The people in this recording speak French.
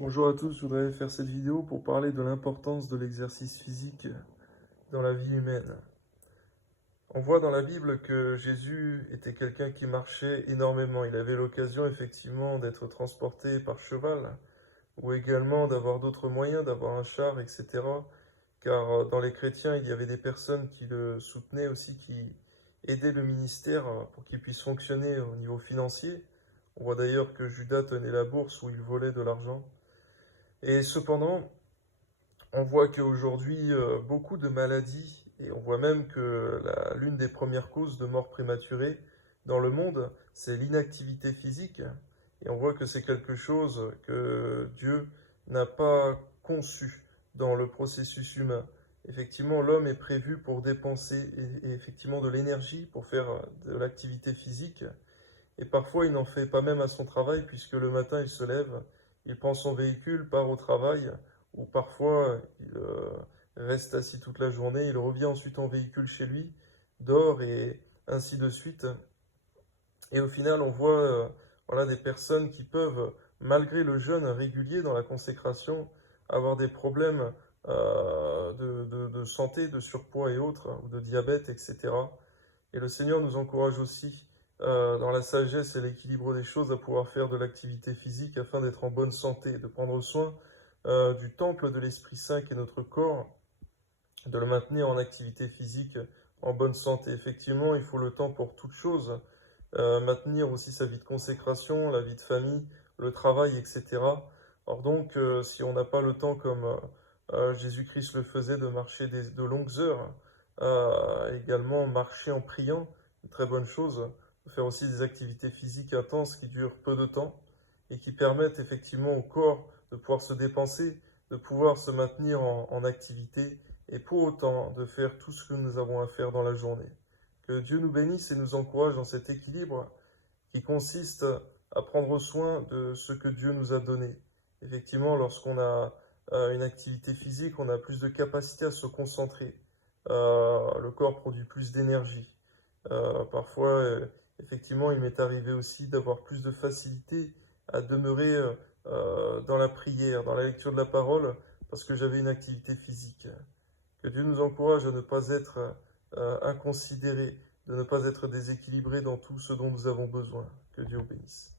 Bonjour à tous, je voudrais faire cette vidéo pour parler de l'importance de l'exercice physique dans la vie humaine. On voit dans la Bible que Jésus était quelqu'un qui marchait énormément. Il avait l'occasion effectivement d'être transporté par cheval ou également d'avoir d'autres moyens, d'avoir un char, etc. Car dans les chrétiens, il y avait des personnes qui le soutenaient aussi, qui aidaient le ministère pour qu'il puisse fonctionner au niveau financier. On voit d'ailleurs que Judas tenait la bourse où il volait de l'argent. Et cependant, on voit qu'aujourd'hui, beaucoup de maladies, et on voit même que l'une des premières causes de mort prématurée dans le monde, c'est l'inactivité physique. Et on voit que c'est quelque chose que Dieu n'a pas conçu dans le processus humain. Effectivement, l'homme est prévu pour dépenser effectivement de l'énergie, pour faire de l'activité physique. Et parfois, il n'en fait pas même à son travail, puisque le matin, il se lève, il prend son véhicule, part au travail, ou parfois, il reste assis toute la journée, il revient ensuite en véhicule chez lui, dort, et ainsi de suite. Et au final, on voit voilà, des personnes qui peuvent, malgré le jeûne régulier dans la consécration, avoir des problèmes de santé, de surpoids et autres, ou de diabète, etc. Et le Seigneur nous encourage aussi, dans la sagesse et l'équilibre des choses, à pouvoir faire de l'activité physique afin d'être en bonne santé, de prendre soin du temple de l'Esprit Saint qui est notre corps, de le maintenir en activité physique, en bonne santé. Effectivement, il faut le temps pour toute chose, maintenir aussi sa vie de consécration, la vie de famille, le travail, etc. Or donc, si on n'a pas le temps comme Jésus-Christ le faisait de marcher de longues heures, également marcher en priant, une très bonne chose, faire aussi des activités physiques intenses qui durent peu de temps et qui permettent effectivement au corps de pouvoir se dépenser, de pouvoir se maintenir en activité et pour autant de faire tout ce que nous avons à faire dans la journée. Que Dieu nous bénisse et nous encourage dans cet équilibre qui consiste à prendre soin de ce que Dieu nous a donné. Effectivement, lorsqu'on a une activité physique, on a plus de capacité à se concentrer. Le corps produit plus d'énergie. Parfois, effectivement, il m'est arrivé aussi d'avoir plus de facilité à demeurer dans la prière, dans la lecture de la parole, parce que j'avais une activité physique. Que Dieu nous encourage à ne pas être inconsidérés, de ne pas être déséquilibrés dans tout ce dont nous avons besoin. Que Dieu vous bénisse.